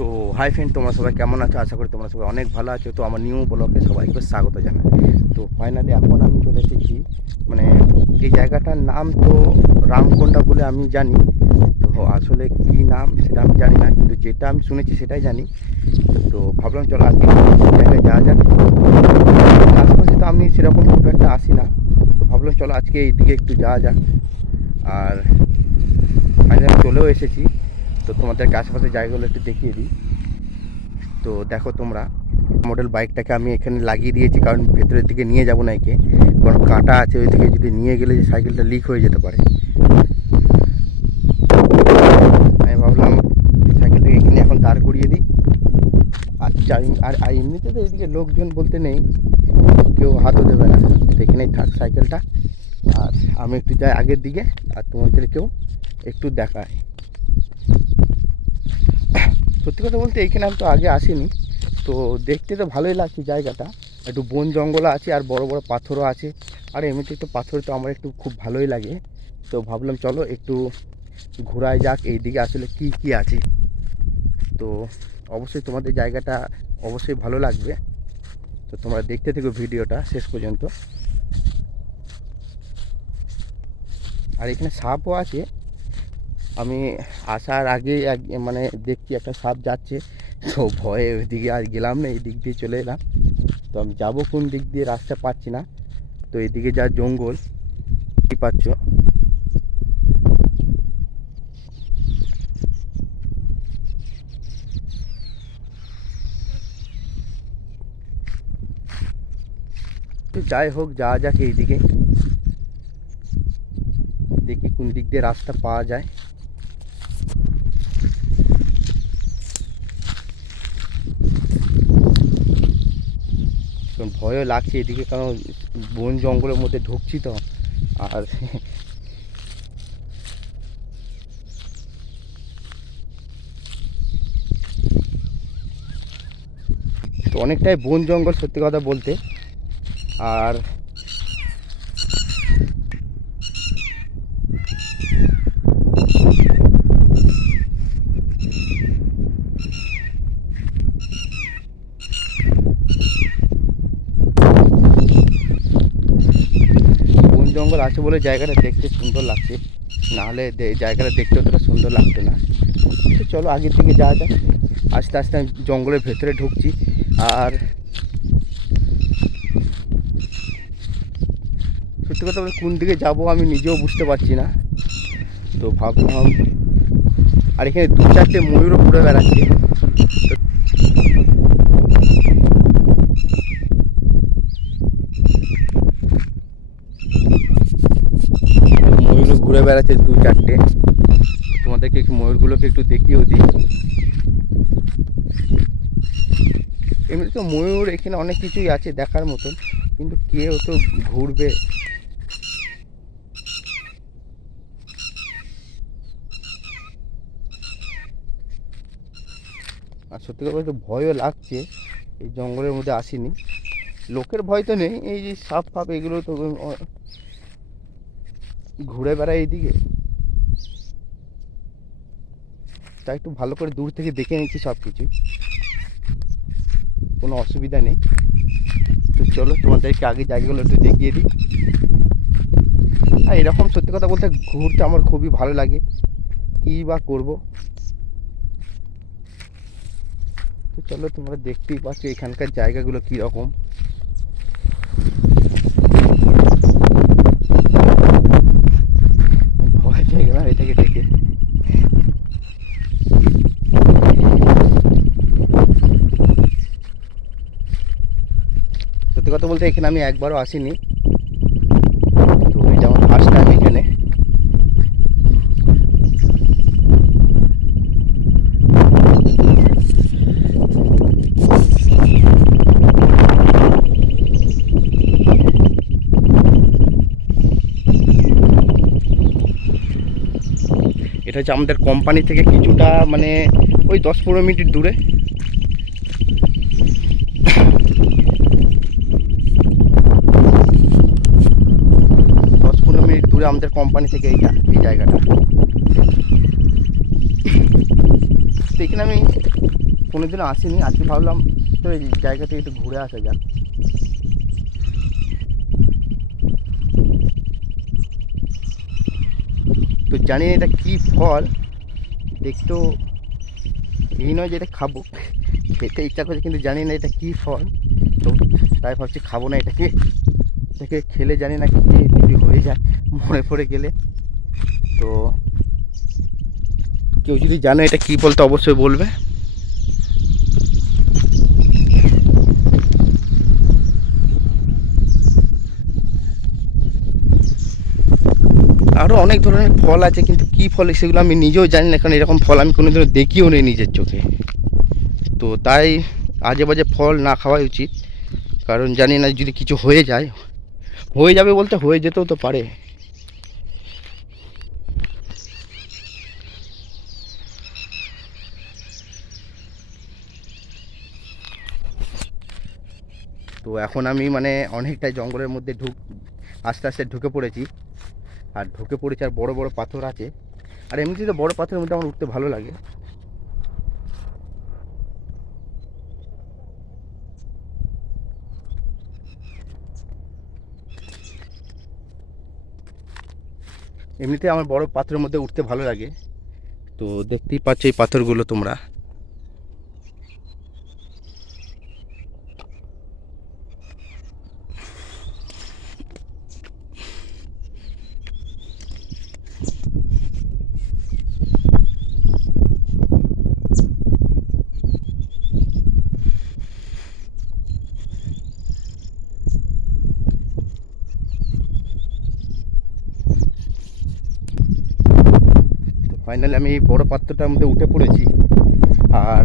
তো hi friend তোমরা সবাই কেমন আছো? আশা করি তোমরা সবাই অনেক ভালো আছো। তো আমার নিউ ব্লগে সবাইকে স্বাগত জানাই। তো ফাইনালি এখন আমি চলে এসেছি মানে এই জায়গাটার নাম তো রামকোন্ডা বলে আমি জানি। তো আসলে কি নাম সেটা আমি জানি না, কিন্তু যেটা আমি শুনেছি সেটাই জানি। তো ভাবলাম চলো আজকে জায়গায় যাওয়া যাক। আশেপাশে তো আমি সেরকম খুব একটা আসি না। তো ভাবলাম চলো আজকে এই দিকে একটু যাওয়া যাক। আর ফাইনালি চলেও এসেছি। তো তোমাদেরকে আশেপাশে জায়গাগুলো একটু দেখিয়ে দিই। তো দেখো তোমরা মডেল বাইকটাকে আমি এখানে লাগিয়ে দিয়েছি, কারণ ভেতরের দিকে নিয়ে যাব না একে। কারণ কাঁটা আছে ওইদিকে যদি নিয়ে গেলে যে সাইকেলটা লিক হয়ে যেতে পারে। আমি ভাবলাম সাইকেলটাকে এখানে এখন দাঁড় করিয়ে দিই। আর আর এমনিতে তো এদিকে লোকজন বলতে নেই, কেউ হাতও দেবে না। এখানেই থাক সাইকেলটা আর আমি একটু যাই আগের দিকে, আর তোমাদেরকেও একটু দেখায় সত্যি কথা বলতে এইখানে আমি তো আগে আসিনি। তো দেখতে তো ভালোই লাগছে জায়গাটা। একটু বন জঙ্গল আছে আর বড় বড় পাথরও আছে। আর এমনিতে তো পাথর তো আমার একটু খুব ভালোই লাগে। তো ভাবলাম চলো একটু ঘোরায় যাক এইদিকে আসলে কি কি আছে। তো অবশ্যই তোমাদের জায়গাটা অবশ্যই ভালো লাগবে। তো তোমরা দেখতে থেকো ভিডিওটা শেষ পর্যন্ত। আর এখানে সাপও আছে। আমি আসার আগে এক মানে দেখছি একটা সাপ যাচ্ছে। তো ভয়ে ওইদিকে আর গেলাম না এই দিক দিয়ে চলে এলাম। তো আমি যাব কোন দিক দিয়ে রাস্তা পাচ্ছি না। তো এদিকে যা জঙ্গল, কি পাচ্ছ? যাই হোক, যাওয়া যাক এইদিকে। দেখি কোন দিক দিয়ে রাস্তা পাওয়া যায় কারণ ভয়ও লাগছে এদিকে, কারণ বন জঙ্গলের মধ্যে ঢুকছি তো। আর তো অনেকটাই বন জঙ্গল, সত্যি কথা বলতে। আর বন জঙ্গল আছে বলে জায়গাটা দেখতে সুন্দর লাগছে। নাহলে জায়গাটা দেখতে অতটা সুন্দর লাগতো না। তো চলো আগের দিকে যাওয়া যাক। আস্তে আস্তে আমি জঙ্গলের ভেতরে ঢুকছি। আর সত্যি কথা বলে কোন দিকে যাব আমি নিজেও বুঝতে পারছি না। তো ভাবলাম, আর এখানে দু চারটে ময়ূরও ঘুরে বেড়াচ্ছে তো ঘুরে বেড়াচ্ছে দু চারটে। তোমাদেরকে ময়ূরগুলোকে একটু দেখিয়েও দিই। এমনি তো ময়ূর এখানে অনেক কিছুই আছে দেখার মতন, কিন্তু কেউ তো ঘুরবে। আর সত্যি কথা বলতে ভয়ও লাগছে, এই জঙ্গলের মধ্যে আসিনি। লোকের ভয় তো নেই, এই যে সাপ ফাপ এগুলো তো ঘুরে বেড়ায় এইদিকে। তাই একটু ভালো করে দূর থেকে দেখে নিচ্ছি সব কিছু কোনো অসুবিধা নেই। তো চলো, তোমাদেরকে আগে জায়গাগুলো একটু দেখিয়ে দিই। আর এরকম সত্যি কথা বলতে ঘুরতে আমার খুবই ভালো লাগে। কী বা করব? তো চলো, তোমরা দেখতেই পাচ্ছ এখানকার জায়গাগুলো কীরকম ভয় পেয়ে গেলাম এটাকে দেখে সত্যি কথা বলতে এখানে আমি একবারও আসিনি। তো এটা আমার ফার্স্ট টাইম এখানে। এটা হচ্ছে আমাদের কোম্পানি থেকে কিছুটা মানে ওই দশ পনেরো মিনিট দূরে দশ পনেরো মিনিট দূরে আমাদের কোম্পানি থেকে এইটা এই জায়গাটা। তো এখানে আমি কোনোদিনও আসিনি, আজকে ভাবলাম তো এই জায়গাতে একটু ঘুরে আসা যাক। তো জানি এটা কি ফল, দেখতেও এই নয় যে এটা খাব, খেতে ইচ্ছা করছে কিন্তু জানি না এটা কি ফল। তো তাই ভাবছি খাব না এটাকে এটাকে খেলে জানি না কি হয়ে যায়। মরে পড়ে গেলে। তো কেউ যদি জানে এটা কী বলতে অবশ্যই বলবে। আরও অনেক ধরনের ফল আছে, কিন্তু কী ফল সেগুলো আমি নিজেও জানি না, কারণ এরকম ফল আমি কোনোদিনও দেখিও নেই নিজের চোখে। তো তাই আজে বাজে ফল না খাওয়াই উচিত, কারণ জানি না যদি কিছু হয়ে যায়। হয়ে যাবে বলতে হয়ে যেতেও তো পারে। তো এখন আমি মানে অনেকটাই জঙ্গলের মধ্যে ঢুক, আস্তে আস্তে ঢুকে পড়েছি। আর ঢুকে পড়েছি আর বড় বড় পাথর আছে। আর এমনিতে তো বড় পাথরের মধ্যে আমার উঠতে ভালো লাগে। এমনিতে আমার বড় পাথরের মধ্যে উঠতে ভালো লাগে। তো দেখতেই পাচ্ছ এই পাথরগুলো তোমরা। ফাইনালি আমি এই বড় পাত্রটার মধ্যে উঠে পড়েছি। আর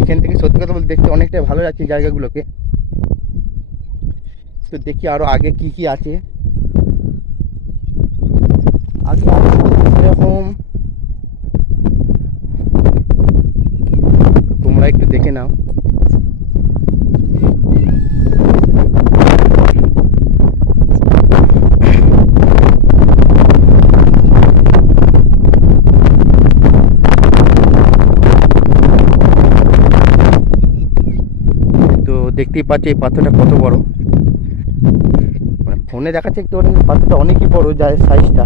এখান থেকে সত্যি কথা বলতে দেখতে অনেকটাই ভালো লাগছে জায়গাগুলোকে। তো দেখি আরও আগে কি কি আছে। তো তোমরা একটু দেখে নাও তো দেখতেই পাচ্ছ এই পাথরটা কত বড়। মানে ফোনে দেখাচ্ছে একটু অনেক পাথরটা অনেকই বড় যায় সাইজটা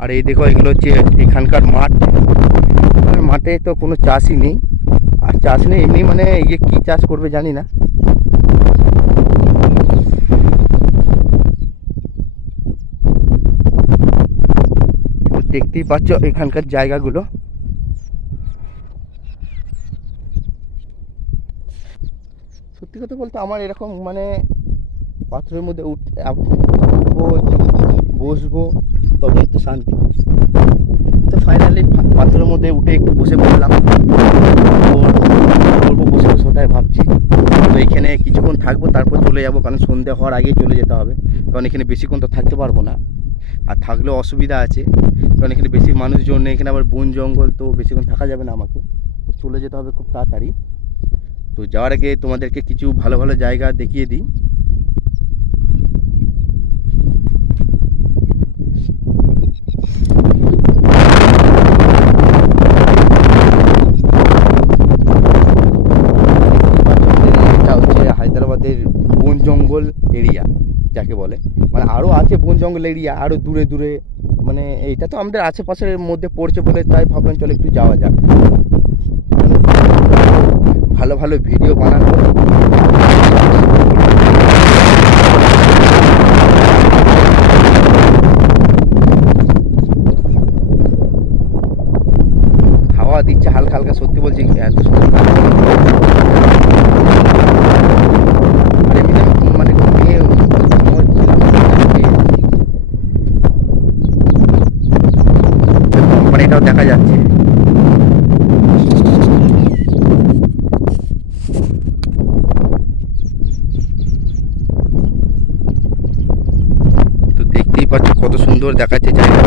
আর এই দেখো, এগুলো হচ্ছে এখানকার মাঠ। মাঠে তো কোনো চাষই নেই। আর চাষ নেই, এমনি মানে ইয়ে কী চাষ করবে জানি না। দেখতেই পাচ্ছ এখানকার জায়গাগুলো। সত্যি কথা বলতে আমার এরকম মানে পাথরের মধ্যে উঠবো বসবো তবে একটু শান্তি। তো ফাইনালি পাথরের মধ্যে উঠে একটু বসে পড়লাম করব বসে বসে ওটাই ভাবছি। তো এখানে কিছুক্ষণ থাকব, তারপর চলে যাব, কারণ সন্ধে হওয়ার আগেই চলে যেতে হবে। কারণ এখানে বেশিক্ষণ তো থাকতে পারব না। আর থাকলেও অসুবিধা আছে। কারণ এখানে বেশি মানুষজন এখানে আবার বন জঙ্গল, তো বেশিক্ষণ থাকা যাবে না আমাকে। চলে যেতে হবে খুব তাড়াতাড়ি। তো যাওয়ার আগে তোমাদেরকে কিছু ভালো ভালো জায়গা দেখিয়ে দিই। হায়দ্রাবাদের বন জঙ্গল এরিয়া, যাকে বলে। মানে আরও আছে বন জঙ্গল এরিয়া আরও দূরে দূরে। মানে এইটা তো আমাদের আশেপাশের মধ্যে পড়ছে বলে তাই ভাবলাম চলে একটু যাওয়া যাক। ভালো ভালো ভিডিও বানানো হাওয়া দিচ্ছে হালকা হালকা সত্যি বলছি এত সুন্দর লাগছে। আর এমনিতে আমি মানে ঘুমিয়ে ঘুমোচ্ছিলাম কোম্পানিটাও দেখা যাচ্ছে তো দেখতেই পাচ্ছ কত সুন্দর দেখাচ্ছে জায়গা।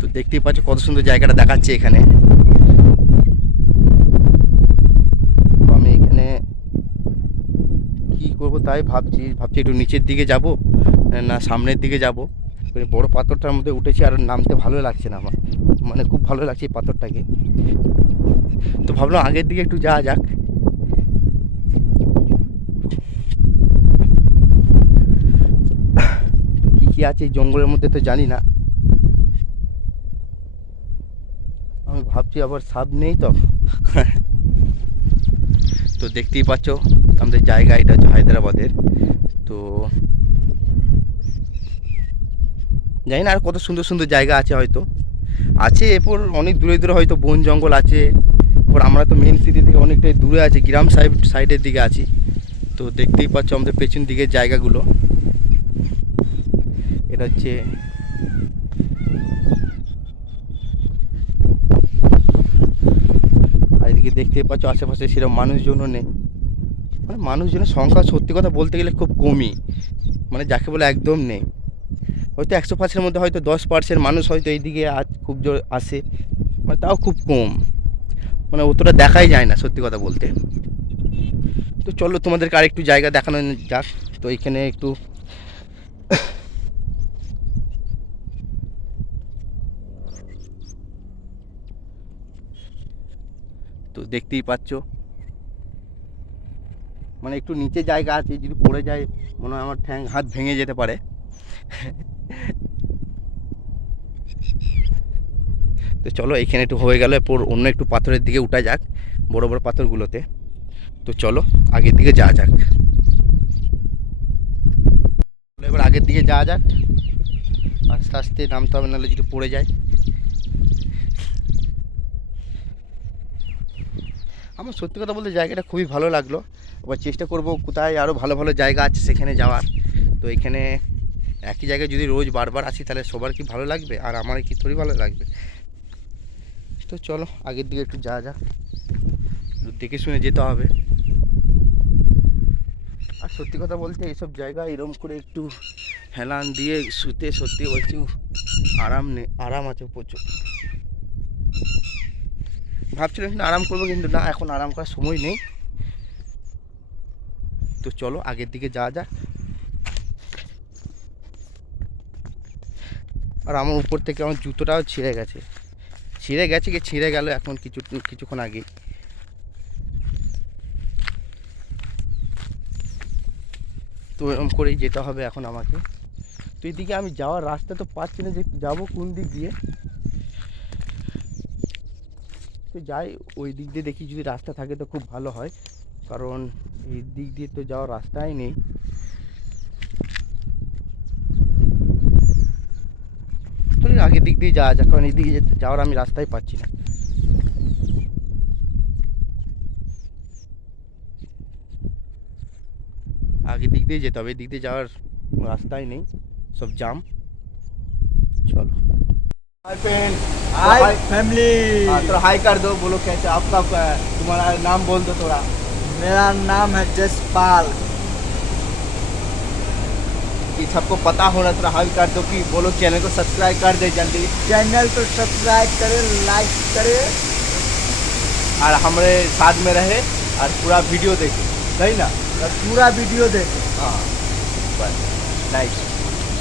তো দেখতেই পাচ্ছ কত সুন্দর জায়গাটা দেখাচ্ছে এখানে। আমি এখানে কি করব তাই ভাবছি ভাবছি একটু নিচের দিকে যাব, না সামনের দিকে যাব। বড় পাথরটার মধ্যে উঠেছি আর নামতে ভালো লাগছে না আমার। মানে খুব ভালো লাগছে এই পাথরটাকে। তো ভাবলাম আগের দিকে একটু যাওয়া যাক। কি আছে এই জঙ্গলের মধ্যে তো জানি না। আমি ভাবছি আবার সাপ নেই তো। তো দেখতেই পাচ্ছ, আমাদের জায়গা এটা হচ্ছে হায়দ্রাবাদের। তো জানি না আর কত সুন্দর সুন্দর জায়গা আছে হয়তো। আছে এরপর অনেক দূরে দূরে হয়তো বন জঙ্গল আছে। এরপর আমরা তো মেন সিটি থেকে অনেকটাই দূরে আছি, গ্রাম সাইড সাইডের দিকে আছি। তো দেখতেই পাচ্ছ আমাদের পেছন দিকের জায়গাগুলো। এটা হচ্ছে আর এদিকে দেখতেই পাচ্ছ আশেপাশে সেরকম মানুষজনও নেই। মানে মানুষজনের সংখ্যা সত্যি কথা বলতে গেলে খুব কমই। মানে যাকে বলে একদম নেই। হয়তো একশো পার্সেন্টের মধ্যে হয়তো দশ পার্সেন্ট মানুষ হয়তো এইদিকে আজ খুব জোর আসে। মানে তাও খুব কম। মানে অতটা দেখাই যায় না সত্যি কথা বলতে। তো চলো তোমাদেরকে আরেকটু জায়গা দেখানো যাক। তো এইখানে একটু তো দেখতেই পাচ্ছ। মানে একটু নিচে জায়গা আছে, যদি পড়ে যায়, মনে হয় আমার ঠ্যাং হাত ভেঙে যেতে পারে। তো চলো, এখানে একটু হয়ে গেল, এরপর অন্য একটু পাথরের দিকে উঠা যাক, বড় বড় পাথরগুলোতে। তো চলো, আগের দিকে যাওয়া যাক। এবার আগের দিকে যাওয়া যাক। আস্তে আস্তে নামতে হবে, নাহলে যদি পড়ে যায়। আমার সত্যি কথা বলতে জায়গাটা খুবই ভালো লাগল। এবার চেষ্টা করব কোথায় আরও ভালো ভালো জায়গা আছে সেখানে যাওয়ার। তো এখানে একই জায়গায় যদি রোজ বারবার আসি তাহলে সবার কি ভালো লাগবে? আর আমার কি থোড়ি ভালো লাগবে? তো চলো, আগের দিকে একটু যাওয়া যাক। দেখে শুনে যেতে হবে। আর সত্যি কথা বলতে এইসব জায়গা এরম করে একটু হেলান দিয়ে শুতে সত্যি বলছি আরাম নেই আরাম আছে প্রচুর। ভাবছিলাম কিন্তু আরাম করব, কিন্তু না, এখন আরাম করার সময় নেই। তো চলো, আগের দিকে যাওয়া যাক। আর আমার উপর থেকে আমার জুতোটাও ছিঁড়ে গেছে। ছিঁড়ে গেছে কি ছিঁড়ে গেল এখন কিছু, কিছুক্ষণ আগে তো এরকম করেই যেতে হবে এখন আমাকে। তো এদিকে আমি যাওয়ার রাস্তা তো পাচ্ছি না যে যাব কোন দিক দিয়ে। তো যাই, ওই দিক দিয়ে দেখি যদি রাস্তা থাকে তো খুব ভালো হয়। কারণ এই দিক দিয়ে তো যাওয়ার রাস্তাই নেই। আগের দিক দিয়ে যাওয়া যাক, কারণ এই দিকে যাওয়ার আমি রাস্তাই পাচ্ছি না। আগের দিক দিয়ে যেতে হবে, এই দিক দিয়ে যাওয়ার রাস্তাই নেই। সব জাম। চলো। हाय फैमिली थोड़ा हाई कर दो बोलो कैसे आपका तुम्हारा नाम बोल दो थोड़ा। मेरा नाम है जसपाल। कि सबको पता होना थोड़ा हाई कर दो कि बोलो चैनल को सब्सक्राइब कर दे जल्दी। चैनल को सब्सक्राइब करे लाइक करे। और हमारे साथ में रहे और पूरा वीडियो देखे सही ना? और पूरा वीडियो देखे। हाँ बस लाइक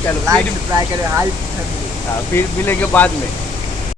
चलो लाइक सब्सक्राइब करे हाय फैमिली हाँ, फिर मिलेंगे बाद में।